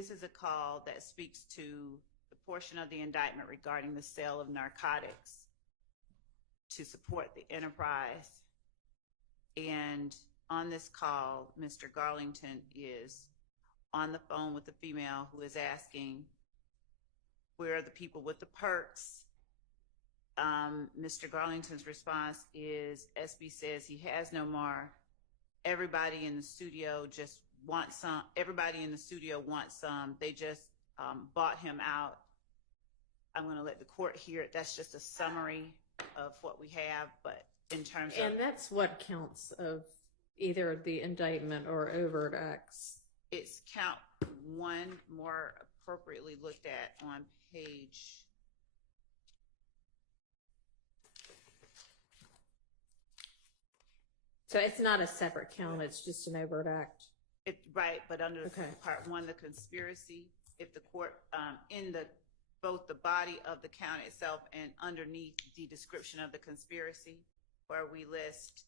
This is a call that speaks to the portion of the indictment regarding the sale of narcotics to support the enterprise. And on this call, Mr. Garlington is on the phone with the female who is asking, where are the people with the perks? Mr. Garlington's response is, SB says he has no more. Everybody in the studio just wants some. Everybody in the studio wants some. They just bought him out. I'm going to let the court hear it. That's just a summary of what we have, but in terms of... And that's what counts of either the indictment or overt acts. It's count 1, more appropriately looked at on page... So it's not a separate count, it's just an overt act. Right, but under part 1, the conspiracy, if the court, in both the body of the count itself and underneath the description of the conspiracy, where we list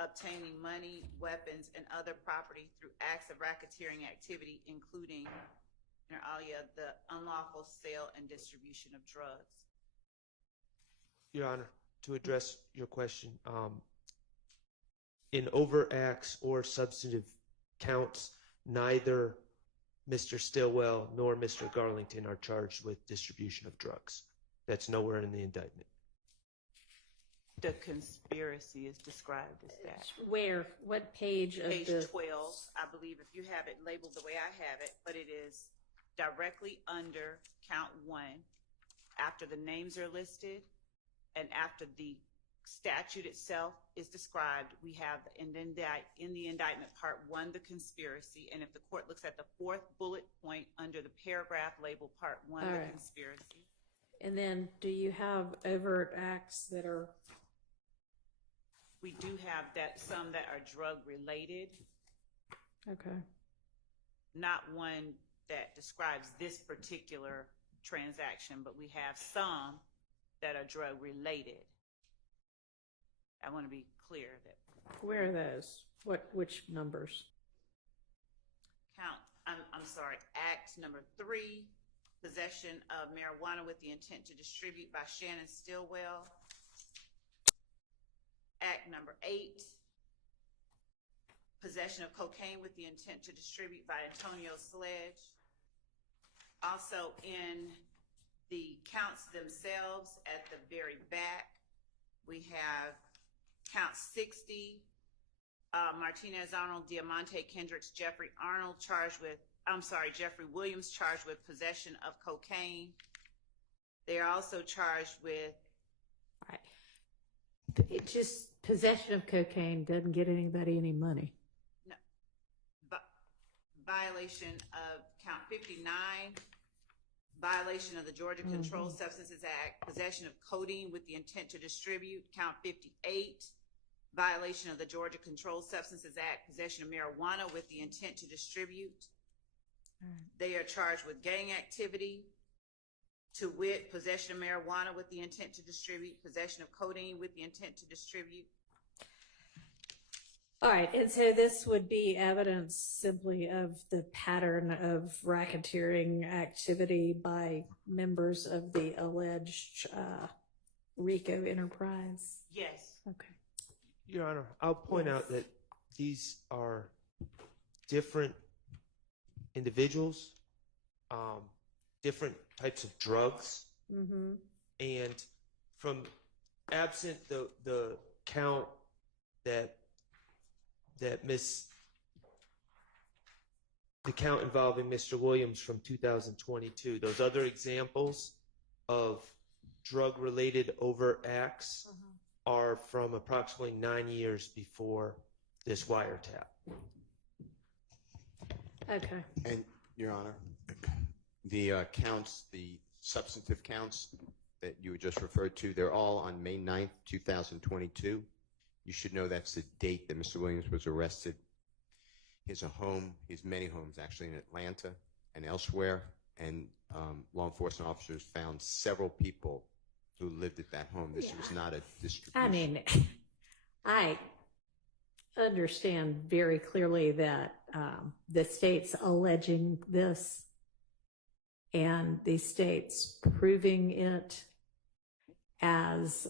obtaining money, weapons, and other property through acts of racketeering activity, including, inter alia, the unlawful sale and distribution of drugs. Your Honor, to address your question, in overt acts or substantive counts, neither Mr. Stillwell nor Mr. Garlington are charged with distribution of drugs. That's nowhere in the indictment. The conspiracy is described as that. Where? What page of Page 12, I believe, if you have it labeled the way I have it, but it is directly under count 1, after the names are listed and after the statute itself is described, we have in the indictment part 1, the conspiracy, and if the court looks at the 4th bullet point under the paragraph labeled part 1, the conspiracy. And then do you have overt acts that are... We do have some that are drug related. Okay. Not one that describes this particular transaction, but we have some that are drug related. I want to be clear that. Where are those? Which numbers? I'm sorry, act number 3, possession of marijuana with the intent to distribute by Shannon Stillwell. Act number 8, possession of cocaine with the intent to distribute by Antonio Sledge. Also in the counts themselves at the very back, we have count 60, Martinez Arnold, Diamante Kendricks, Jeffrey Williams charged with possession of cocaine. They are also charged with... Right. It just, possession of cocaine doesn't get anybody any money. No. Violation of count 59, violation of the Georgia Controlled Substances Act, possession of codeine with the intent to distribute, count 58, violation of the Georgia Controlled Substances Act, possession of marijuana with the intent to distribute. They are charged with gang activity, to wit, possession of marijuana with the intent to distribute, possession of codeine with the intent to distribute. All right, and so this would be evidence simply of the pattern of racketeering activity by members of the alleged RICO enterprise? Yes. Okay. Your Honor, I'll point out that these are different individuals, different types of drugs, and from absent the count that the count involving Mr. Williams from 2022, those other examples of drug-related overt acts are from approximately 9 years before this wiretap. Okay. And, Your Honor, the counts, the substantive counts that you had just referred to, they're all on May 9th, 2022. You should know that's the date that Mr. Williams was arrested. He has a home, he has many homes actually in Atlanta and elsewhere, and law enforcement officers found several people who lived at that home. This was not a distribution. I mean, understand very clearly that the state's alleging this and the state's proving it as,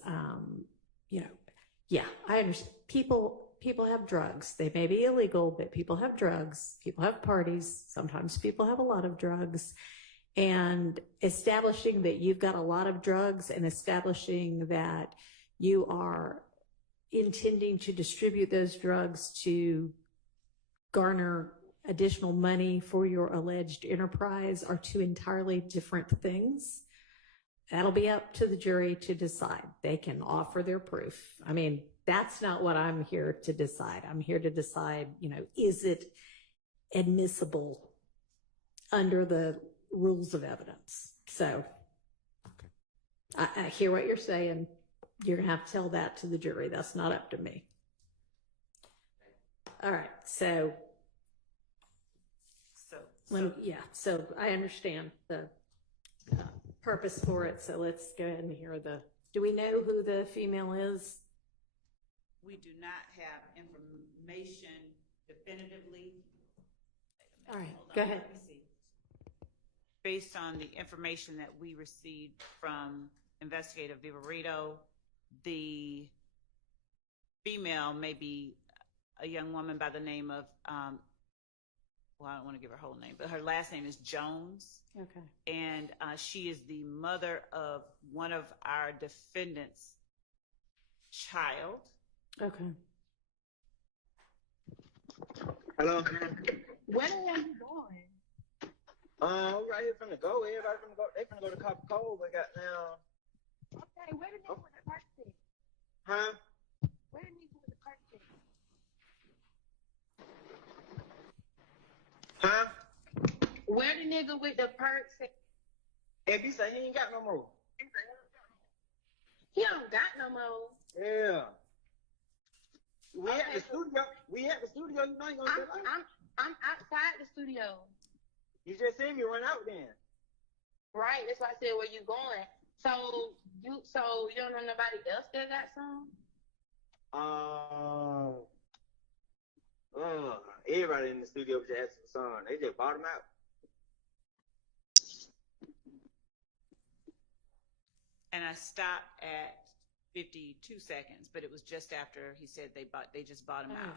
yeah, I understand. People have drugs. They may be illegal, but people have drugs. People have parties. Sometimes people have a lot of drugs. And establishing that you've got a lot of drugs and establishing that you are intending to distribute those drugs to garner additional money for your alleged enterprise are two entirely different things. That'll be up to the jury to decide. They can offer their proof. I mean, that's not what I'm here to decide. I'm here to decide, is it admissible under the rules of evidence? So I hear what you're saying. You're going to have to tell that to the jury. That's not up to me. All right. So I understand the purpose for it. So let's go ahead and hear do we know who the female is? We do not have information definitively. All right, go ahead. Let me see. Based on the information that we received from Investigator Vivarito, the female may be a young woman by the name of, I don't want to give her whole name, but her last name is Jones. Okay. And she is the mother of one of our defendants' child. Okay. Hello. Where the hell you going? Right here finna go. Everybody finna go. They finna go to Coca-Cola. We got now. Okay, where the nigga with the Percocet? Huh? Where the nigga with the Percocet? Huh? Where the nigga with the Percocet? If he say he ain't got no more. He don't got no more. Yeah. We Okay, at the studio. We at the studio. You know you gonna say like. I'm outside the studio. You just seen me run out then. Right, that's why I said where you going. So you don't know nobody else that got some? Everybody in the studio just had some sun. They just bought them out. And I stopped at 52 seconds, but it was just after he said they just bought him out.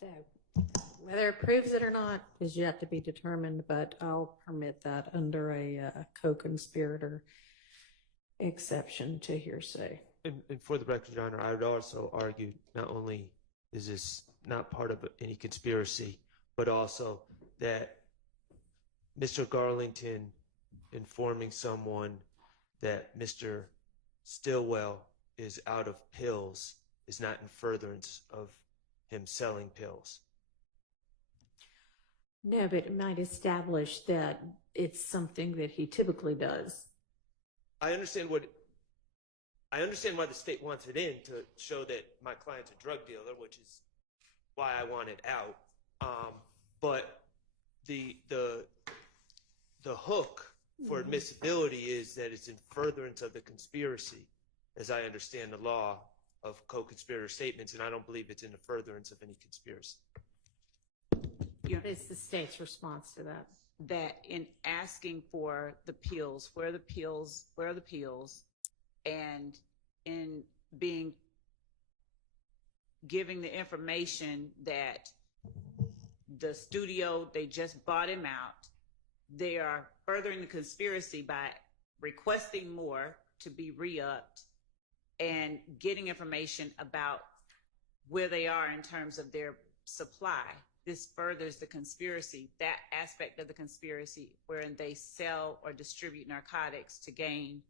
So whether it proves it or not is yet to be determined, but I'll permit that under a co-conspirator exception to hearsay. And for the record, Your Honor, I would also argue not only is this not part of any conspiracy, but also that Mr. Garlington informing someone that Mr. Stillwell is out of pills is not in furtherance of him selling pills. No, but it might establish that it's something that he typically does. I understand why the state wants it in, to show that my client's a drug dealer, which is why I want it out. But the hook for admissibility is that it's in furtherance of the conspiracy, as I understand the law of co-conspirator statements, and I don't believe it's in the furtherance of any conspiracy. What is the state's response to that? That in asking for the pills, where are the pills, and in giving the information that the studio, they just bought him out, they are furthering the conspiracy by requesting more to be re-upped and getting information about where they are in terms of their supply. This furthers the conspiracy, that aspect of the conspiracy wherein they sell or distribute narcotics to gain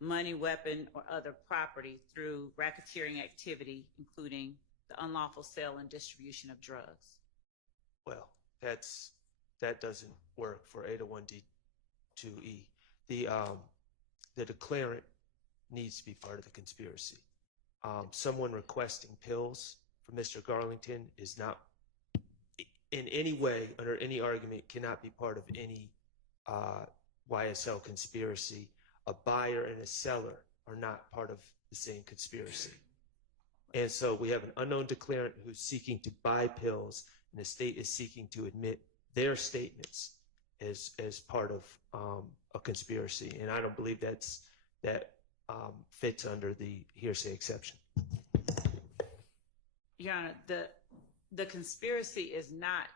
money, weapon, or other property through racketeering activity, including the unlawful sale and distribution of drugs. Well, that doesn't work for 801D2E. The declarant needs to be part of the conspiracy. Someone requesting pills from Mr. Garlington is not in any way, under any argument, cannot be part of any YSL conspiracy. A buyer and a seller are not part of the same conspiracy. And so we have an unknown declarant who's seeking to buy pills, and the state is seeking to admit their statements as part of a conspiracy. And I don't believe that fits under the hearsay exception. Your Honor, the conspiracy is not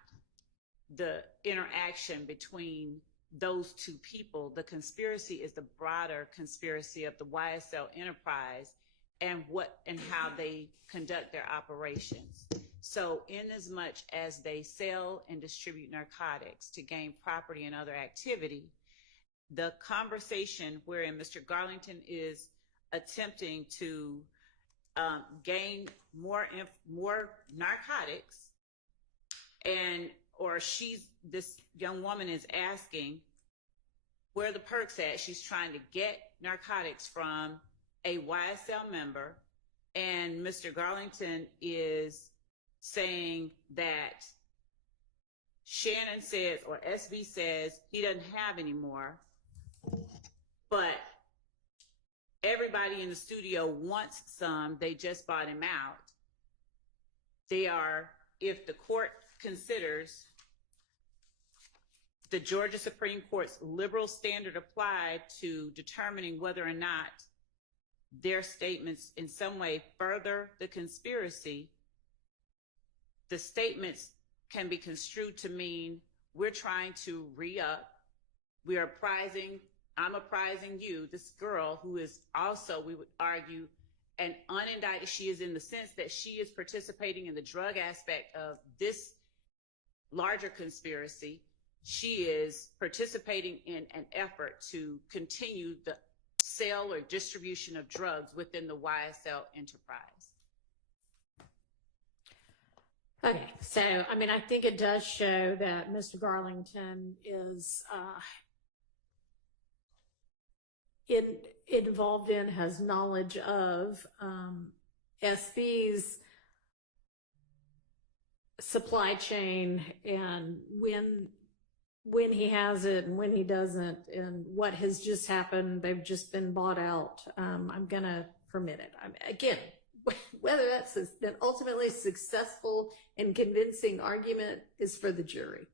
the interaction between those two people. The conspiracy is the broader conspiracy of the YSL enterprise and how they conduct their operations. So in as much as they sell and distribute narcotics to gain property and other activity, the conversation wherein Mr. Garlington is attempting to gain more narcotics, or this young woman is asking where the Percs at. She's trying to get narcotics from a YSL member, and Mr. Garlington is saying that Shannon says, or SB says, he doesn't have any more, but everybody in the studio wants some. They just bought him out. If the court considers the Georgia Supreme Court's liberal standard applied to determining whether or not their statements in some way further the conspiracy, the statements can be construed to mean we're trying to re-up. I'm apprising you, this girl who is also, we would argue, an unindicted. She is in the sense that she is participating in the drug aspect of this larger conspiracy. She is participating in an effort to continue the sale or distribution of drugs within the YSL enterprise. Okay, so, I mean, I think it does show that Mr. Garlington is involved in, has knowledge of SB's supply chain, and when he has it and when he doesn't, and what has just happened. They've just been bought out. I'm going to permit it. Again, whether that's an ultimately successful and convincing argument is for the jury.